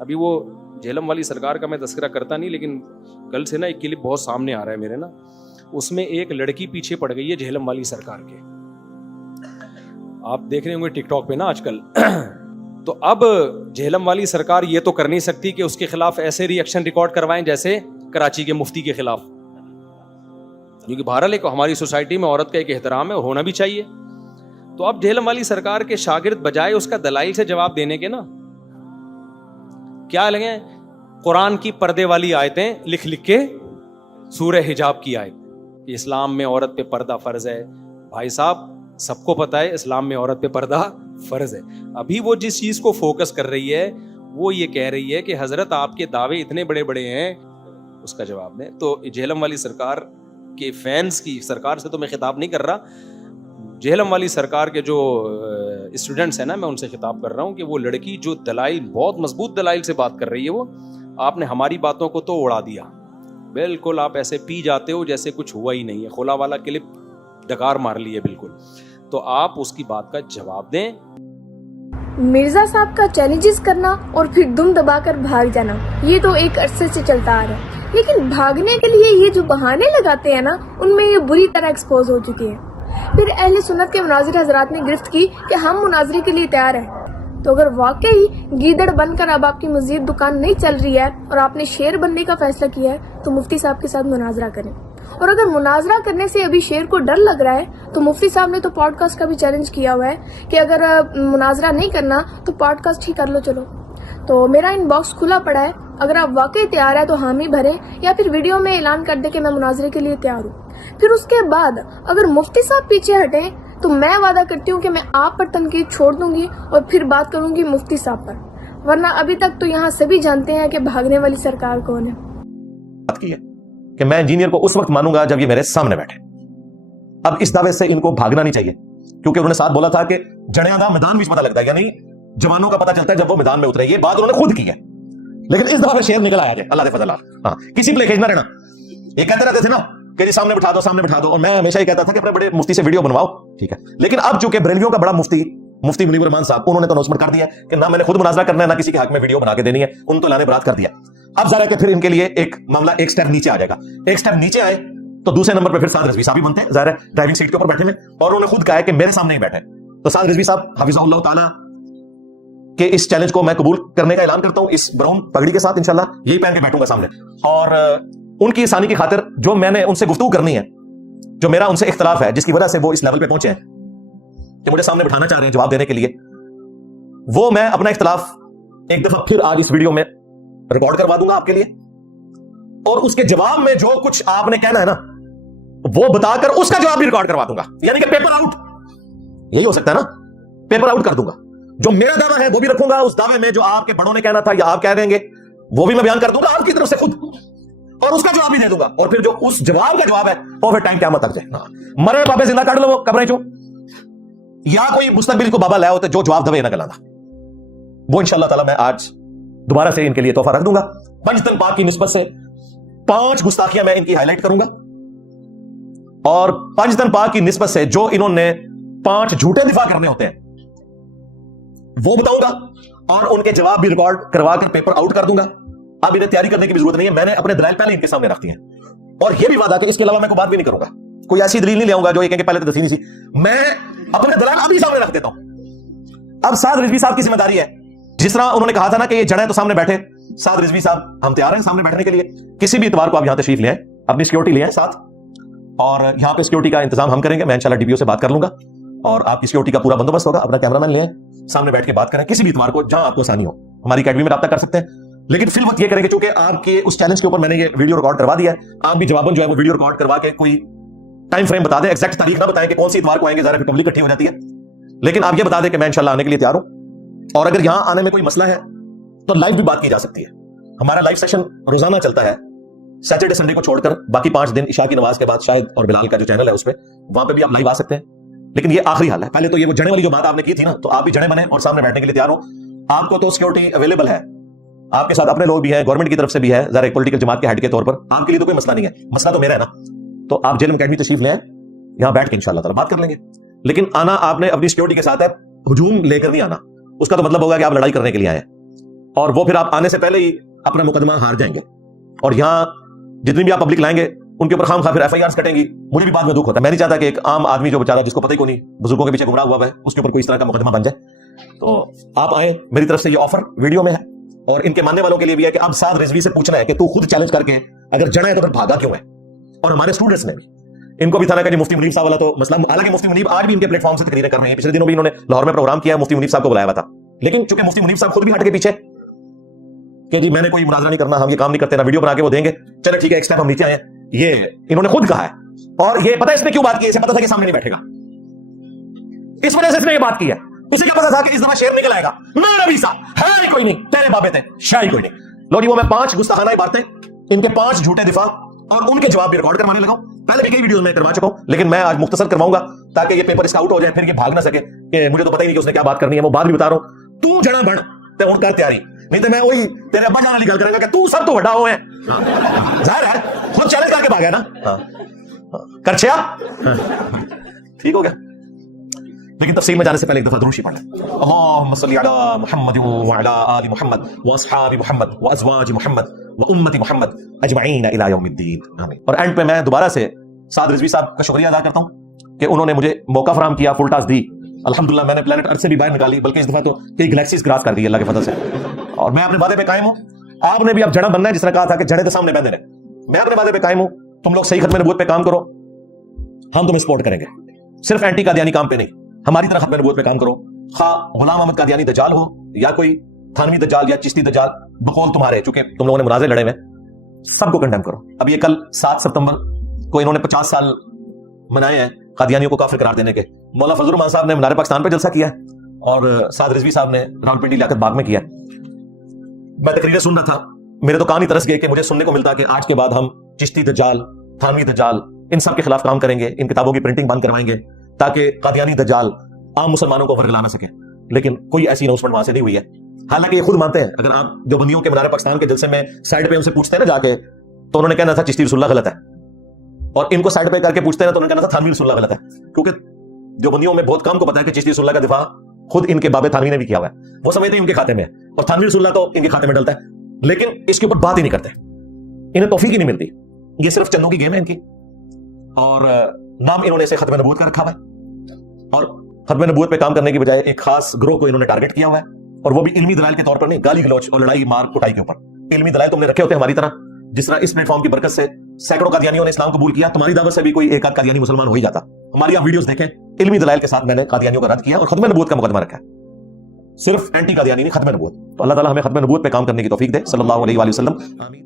ابھی وہ جہلم والی سرکار کا میں تذکرہ کرتا نہیں، لیکن کل سے نا ایک کلپ بہت سامنے آ رہا ہے میرے نا، اس میں ایک لڑکی پیچھے پڑ گئی ہے جہلم والی سرکار کے، آپ دیکھ رہے ہوں گے ٹک ٹاک پہ نا آج کل۔ تو اب جہلم والی سرکار یہ تو کر نہیں سکتی کہ اس کے خلاف ایسے ری ایکشن ریکارڈ کروائیں جیسے کراچی کے مفتی کے خلاف، کیونکہ بہرحال ایک ہماری سوسائٹی میں عورت کا ایک احترام ہے اور ہونا بھی چاہیے۔ تو اب جہلم والی سرکار کے شاگرد بجائے اس کا دلائل سے جواب دینے کے نا کیا لگے قرآن کی پردے والی آیتیں لکھ لکھ کے، سورہ حجاب کی آیت کہ اسلام میں عورت پہ پردہ فرض ہے۔ بھائی صاحب سب کو پتا ہے اسلام میں عورت پہ پردہ فرض ہے، ابھی وہ جس چیز کو فوکس کر رہی ہے وہ یہ کہہ رہی ہے کہ حضرت آپ کے دعوے اتنے بڑے بڑے ہیں، اس کا جواب دیں۔ تو جہلم والی سرکار کے فینس کی، سرکار سے تو میں خطاب نہیں کر رہا، جہلم والی سرکار کے جو اسٹوڈنٹس ہیں نا، میں ان سے خطاب کر رہا ہوں کہ وہ لڑکی جو دلائل، بہت مضبوط دلائل سے بات کر رہی ہے، وہ آپ نے ہماری باتوں کو تو اڑا دیا، بالکل آپ ایسے پی جاتے ہو جیسے کچھ ہوا ہی نہیں ہے، خلا والا کلپ ڈکار مار لی ہے بالکل۔ تو آپ اس کی بات کا جواب دیں۔ مرزا صاحب کا چیلنجز کرنا اور پھر دم دبا کر بھاگ جانا، یہ تو ایک عرصے سے چلتا آ رہا ہے، لیکن بھاگنے کے لیے یہ جو بہانے لگاتے ہیں نا، ان میں یہ بری طرح ایکسپوز ہو چکے ہیں۔ پھر اہل سنت کے مناظر حضرات نے گرفت کی کہ ہم مناظرے کے لیے تیار ہیں۔ تو اگر واقعی گیدڑ بن کر اب آپ کی مزید دکان نہیں چل رہی ہے اور آپ نے شیر بننے کا فیصلہ کیا ہے تو مفتی صاحب کے ساتھ مناظرہ کریں، اور اگر مناظرہ کرنے سے ابھی شیر کو ڈر لگ رہا ہے تو مفتی صاحب نے تو پوڈ کاسٹ کا بھی چیلنج کیا ہوا ہے کہ اگر مناظرہ نہیں کرنا تو پوڈ کاسٹ ہی کر لو چلو۔ تو میرا ان باکس کھلا پڑا ہے، اگر آپ واقعی تیار ہے تو حامی بھریں، یا پھر ویڈیو میں اعلان کر دیں کہ میں مناظرے کے لیے تیار ہوں۔ پھر اس کے بعد اگر مفتی صاحب پیچھے ہٹیں تو میں وعدہ کرتی ہوں کہ میں آپ پر تنقید چھوڑ دوں گی اور پھر بات کروں گی مفتی صاحب پر، ورنہ ابھی تک تو یہاں سبھی جانتے ہیں کہ بھاگنے والی سرکار کون ہے۔ بات کی ہے کہ میں انجینئر کو اس وقت مانوں گا جب یہ میرے سامنے بیٹھے۔ اب اس دعوے سے ان کو بھاگنا نہیں چاہیے، کیونکہ انہوں نے ساتھ بولا تھا کہ جڑیاں دا میدان بھی پتہ لگتا ہے، یعنی جوانوں کا پتہ چلتا ہے جب وہ میدان میں اترے۔ یہ بات انہوں نے خود کی ہے، لیکن اس دفعہ شیر نکل آیا جائے اللہ دے فضل۔ ہاں، کسی پہ کھینچنا رہنا، یہ کہتے رہتے تھے نا کہ جی سامنے بٹھا دو سامنے بٹھا دو، اور میں ہمیشہ یہ کہتا تھا کہ اپنے بڑے مفتی سے ویڈیو بنواؤ، ٹھیک ہے۔ لیکن اب چونکہ بریلویوں کا بڑا مفتی منیب الرحمان صاحب، انہوں نے تو اناؤنسمنٹ کر دیا کہ نہ میں نے خود مناظرہ کرنا ہے، نہ کسی کے حق میں ویڈیو بنا کے دینی ہے، ان تو لانے برات کر دیا۔ اب ظاہر ہے کہ پھر ان کے لیے ایک معاملہ ایک سٹیپ نیچے آ جائے گا، ایک سٹیپ نیچے آئے تو دوسرے نمبر پہ پھر سعد رضوی صاحب بھی بنتے ہیں، ظاہر ہے ڈرائیونگ سیٹ کے اوپر بیٹھے ہیں، اور انہوں نے خود کہا ہے کہ میرے سامنے ہی بیٹھے۔ تو سعد رضوی صاحب حفظہ اللہ تعالیٰ کہ اس چیلنج کو میں قبول کرنے کا اعلان کرتا ہوں، اس براؤن پگڑی کے ساتھ انشاءاللہ یہی پہن کے بیٹھوں گا سامنے، اور ان کی آسانی کی خاطر جو میں نے ان سے گفتگو کرنی ہے، جو میرا ان سے اختلاف ہے، جس کی وجہ سے وہ اس لیول پہ پہنچے ہیں کہ مجھے سامنے بٹھانا چاہ رہے ہیں جواب دینے کے لیے، وہ میں اپنا اختلاف ایک دفعہ پھر آج اس ویڈیو میں ریکارڈ کروا دوں گا آپ کے لیے، اور اس کے جواب میں جو کچھ آپ نے کہنا ہے نا وہ بتا کر اس کا جواب بھی ریکارڈ کروا دوں گا، یعنی کہ پیپر آؤٹ، یہی ہو سکتا ہے نا، پیپر آؤٹ کر دوں گا۔ جو میرا دعویٰ ہے وہ بھی رکھوں گا، اس دعوے میں جو آپ کے بڑوں نے کہنا تھا یا آپ کہہ دیں گے وہ بھی میں بیان کر دوں گا آپ کی طرف سے خود، اور اس کا جواب بھی دے دوں گا، اور پھر جو اس جواب کا جواب ہے وہ پھر ٹائم قیامت تک جائے، مرے بابے زندہ کاٹ لو قبریں چوں، یا کوئی مستقبل کو بابا لے ہوتے جو جواب دے نہ گلانا، وہ انشاءاللہ تعالی میں آج دوبارہ سے ان کے لیے تحفہ رکھ دوں گا۔ پنجتن پاک کی نسبت سے 5 گستاخیاں میں ان کی ہائی لائٹ کروں گا، اور پنجتن پاک کی نسبت سے جو انہوں نے 5 جھوٹے دفاع کرنے ہوتے ہیں وہ بتاؤں گا، اور ان کے جواب بھی ریکارڈ کروا کر پیپر آؤٹ کر دوں گا۔ اب انہیں تیاری کرنے کی بھی ضرورت نہیں ہے، میں نے اپنے دلائل پہلے ان کے سامنے رکھ دیے ہیں، اور یہ بھی وعدہ کہ اس کے علاوہ میں کوئی بات بھی نہیں کروں گا، کوئی ایسی دلیل نہیں لے آؤں گا جو یہ کہیں کہ پہلے تو دسی نہیں سی، میں اپنے دلائل ابھی سامنے رکھ دیتا ہوں۔ اب سعد رضوی صاحب کی ذمہ داری ہے، جس طرح انہوں نے کہا تھا نا کہ یہ جڑیں تو سامنے بیٹھے، سعد رضوی صاحب ہم تیار ہیں سامنے بیٹھنے کے لیے، کسی بھی اتوار کو آپ یہاں تشریف لے آئیں، اپنی سیکورٹی لے آئیں ساتھ، اور یہاں پہ سیکورٹی کا انتظام ہم کریں گے، میں انشاءاللہ ڈی پی او سے بات کر لوں گا، اور آپ کی سیکورٹی کا پورا بندوبست ہوگا، اپنا کیمرہ مین لے آئیں، سامنے بیٹھ کے بات کریں کسی بھی اتوار کو جہاں آپ کو آسانی ہو، ہماری اکیڈمی میں رابطہ کر سکتے ہیں۔ لیکن فی الوقت یہ کریں گے چونکہ آپ کے اس چیلنج کے اوپر میں نے یہ ویڈیو ریکارڈ کروا دیا ہے، آپ بھی جواباً جو ہے وہ ویڈیو ریکارڈ کروا کے کوئی ٹائم فریم بتا دیں، ایگزیکٹ تاریخ نہ بتائیں کہ کون سی اتوار کو آئیں گے، ظاہر ہے پبلک اکٹھی ہو جاتی ہے، لیکن آپ یہ بتا دیں کہ میں انشاءاللہ آنے کے لیے تیار ہوں، اور اگر یہاں آنے میں کوئی مسئلہ ہے تو لائیو بھی بات کی جا سکتی ہے، ہمارا لائیو سیشن روزانہ چلتا ہے، سیٹرڈے سنڈے کو چھوڑ کر باقی 5 دن عشاء کی نماز کے بعد شاہد اور بلال کا جو چینل ہے اس پہ، وہاں پہ بھی آپ لائیو آ سکتے ہیں، لیکن یہ آخری حال ہے۔ پہلے تو یہ وہ جڑے والی جو بات آپ نے کی تھی نا، تو آپ بھی جڑے بنے اور سامنے بیٹھنے کے لیے تیار ہو، آپ کو تو سیکورٹی اویلیبل ہے، آپ کے ساتھ اپنے لوگ بھی ہیں، گورنمنٹ کی طرف سے بھی ہے، ذرا ایک پولیٹیکل جماعت کے ہیڈ کے طور پر آپ کے لیے تو کوئی مسئلہ نہیں ہے، مسئلہ تو میرا ہے نا، تو آپ جیلم اکیڈمی تشریف لیں، یہاں بیٹھ کے انشاءاللہ تعالی بات کر لیں گے، لیکن آنا آپ نے اپنی سیکورٹی کے ساتھ ہے، ہجوم لے کر نہیں آنا، اس کا تو مطلب ہوگا کہ آپ لڑائی کرنے کے لیے آئے ہیں، اور وہ پھر آپ آنے سے پہلے ہی اپنا مقدمہ ہار جائیں گے، اور یہاں جتنی بھی آپ پبلک لائیں گے ان کے اوپر خام خواہ پھر FIRs کٹیں گی. مجھے بھی بعد میں دکھ ہوتا ہے. میں نہیں چاہتا کہ ایک عام آدمی جو بیچارہ جس کو پتہ ہی کو نہیں، بزرگوں کے پیچھے گمراہ ہوا ہے، اس کے اوپر کوئی اس طرح کا مقدمہ بن جائے. تو آپ آئیں، میری طرف سے یہ آفر ویڈیو میں ہے، اور ان کے ماننے والوں کے لیے بھی ہے کہ اب سعد رضوی سے پوچھنا ہے کہ تو خود چیلنج کر کے اگر جڑا ہے تو پھر بھاگا کیوں ہے. اور ہمارے اسٹوڈنٹس نے بھی ان کو بھی تھا نا کہ جی مفتی منیب صاحب والا تو مسئلہ، حالانکہ مفتی منیب آج بھی ان کے پلیٹ فارم سے تقریریں کر رہے ہیں. پچھلے دنوں بھی انہوں نے لاہور میں پروگرام کیا، مفتی منیب صاحب کو بلایا ہوا تھا، لیکن چونکہ مفتی منیب صاحب خود بھی ہٹ کے پیچھے کہ جی میں نے کوئی مناظرہ نہیں کرنا، ہم یہ کام نہیں کرتے، نہ ویڈیو بنا کے وہ دیں گے، چلے ٹھیک ہے ایک سٹیپ ہم نیچے آئے. یہ انہوں نے خود کہا ہے، اور یہ پتہ ہے اس نے کیوں بات کی؟ اسے پتا تھا کہ سامنے نہیں بیٹھے گا، اس وجہ سے اس نے یہ بات کی ہے. اسے کیا پتا تھا کہ اس دفعہ شیر نکل آئے گا، میرا بھی صاحب ہے ہی کوئی نہیں، تیرے بابے تھے شاہی کوئی نہیں. لو جی وہ میں 5 گستاخانہ عبارتیں، ان کے 5 جھوٹے دفاع اور ان کے جواب بھی ریکارڈ کروانے لگا ہوں. پہلے بھی کئی ویڈیوز میں کروا چکا ہوں، لیکن میں آج مختصر کرواؤں گا تاکہ یہ پیپر اس کا آؤٹ ہو جائے، پھر یہ بھاگ نہ سکے کہ مجھے تو پتہ ہی نہیں کہ اس نے کیا بات کرنی ہے. وہ بات بھی بتا رہا ہوں، تو جڑا بن تے ہن کر تیاری، نہیں تو میں وہی تیرے ابا جان والی گل کروں گا کہ تو سب تو بڑا ہو ہے. ظاہر ہے خود چیلنج کر کے بھاگا نا، کرچیا ٹھیک ہو گیا. لیکن تفصیل میں جانے سے پہلے ایک دفعہ درود شریف پڑھ لیں. اللهم صل علی محمد وعلی آل محمد واصحاب محمد وازواج محمد وامت محمد اجمعین الی یوم الدین آمین. اور اینڈ پہ میں دوبارہ سے سعد رضوی صاحب کا شکریہ ادا کرتا ہوں کہ انہوں نے مجھے موقع فراہم کیا، فل ٹاس دی. الحمدللہ میں نے پلانٹ ارتھ سے بھی باہر نکالی، بلکہ اس دفعہ تو کئی گلیکسیز کراس کر دی اللہ کے فضل سے. اور میں اپنے وعدے پہ قائم ہوں. آپ نے بھی اب جڑا بننا ہے، جس نے کہا تھا کہ جڑے تو سامنے بندے رہے. میں اپنے وعدے پہ قائم ہوں. تم لوگ صحیح ختم نبوت پہ کام کرو، ہم تمہیں سپورٹ کریں گے. صرف اینٹی قادیانی کام پہ نہیں، ہماری طرح ختم نبوت پہ کام کرو. خواہ غلام احمد قادیانی دجال ہو یا کوئی تھانوی دجال یا چشتی دجال، بقول تمہارے، چونکہ تم لوگوں نے مناظر لڑے ہوئے، سب کو کنڈیم کرو. اب یہ کل 7 ستمبر کو انہوں نے 50 سال منائے ہیں قادیانیوں کو کافر قرار دینے کے. مولانا فضل الرحمان صاحب نے منار پاکستان پہ جلسہ کیا ہے، اور سعد رضوی صاحب نے راولپنڈی لیاقت باغ میں کیا ہے. میں تقریریں سن رہا تھا، میرے تو کان ہی ترس گئے کہ مجھے سننے کو ملتا کہ آج کے بعد ہم چشتی دجال، تھانوی دجال، ان سب کے خلاف کام کریں گے، ان کتابوں کی پرنٹنگ بند کروائیں گے تاکہ قادیانی دجال عام مسلمانوں کو ورگلا نہ سکے. لیکن کوئی ایسی اناؤنسمنٹ وہاں سے نہیں ہوئی ہے. حالانکہ یہ خود مانتے ہیں. اگر آپ جو بندیوں کے منار پاکستان کے جلسے میں سائڈ پہ ان سے پوچھتے ہیں نا جا کے، تو انہوں نے کہنا تھا چشتی رسول اللہ غلط ہے، اور ان کو سائڈ پہ کر کے پوچھتے ہیں تو انہوں نے کہنا تھا تھانوی رسول اللہ غلط ہے. کیونکہ جو بندیوں میں بہت کام کو پتا ہے کہ چشتی رسول اللہ کا دفاع خود ان کے بابے تھانوی نے بھی کیا ہوا ہے، وہ سمجھتے ہیں ان کے کھاتے میں ہے، اور تھانوی رسول اللہ تو ان کے کھاتے میں ڈلتا ہے، لیکن اس کے اوپر بات ہی نہیں کرتے. انہیں توفیق ہی نہیں ملتی. یہ صرف چندوں کی گیم ہے ان کی، اور نام انہوں نے اسے ختم نبوت کا رکھا ہوا ہے، اور ختم نبوت پہ کام کرنے کی بجائے ایک خاص گروہ کو انہوں نے ٹارگٹ کیا ہوا ہے، اور وہ بھی علمی دلائل کے طور پر نہیں، گالی گلوچ اور لڑائی مار کٹائی کے اوپر. علمی دلائل تم نے رکھے ہوتے ہیں ہماری طرح، جس طرح اس پلیٹ فارم کی برکت سے سینکڑوں قادیانیوں نے اسلام قبول کیا. تمہاری دعوت سے بھی کوئی ایک آدھ قادیانی مسلمان ہو ہی جاتا. ہماری آپ ویڈیوز دیکھیں، علمی دلائل کے ساتھ میں نے قادیانیوں کا رد کیا اور ختم نبوت کا مقدمہ رکھا ہے. صرف اینٹی قادیانی نہیں، ختم نبوت. تو اللہ تعالی ہمیں ختم نبوت پہ کام کرنے کی توفیق دے. صلی اللہ علیہ وآلہ وسلم. آمین.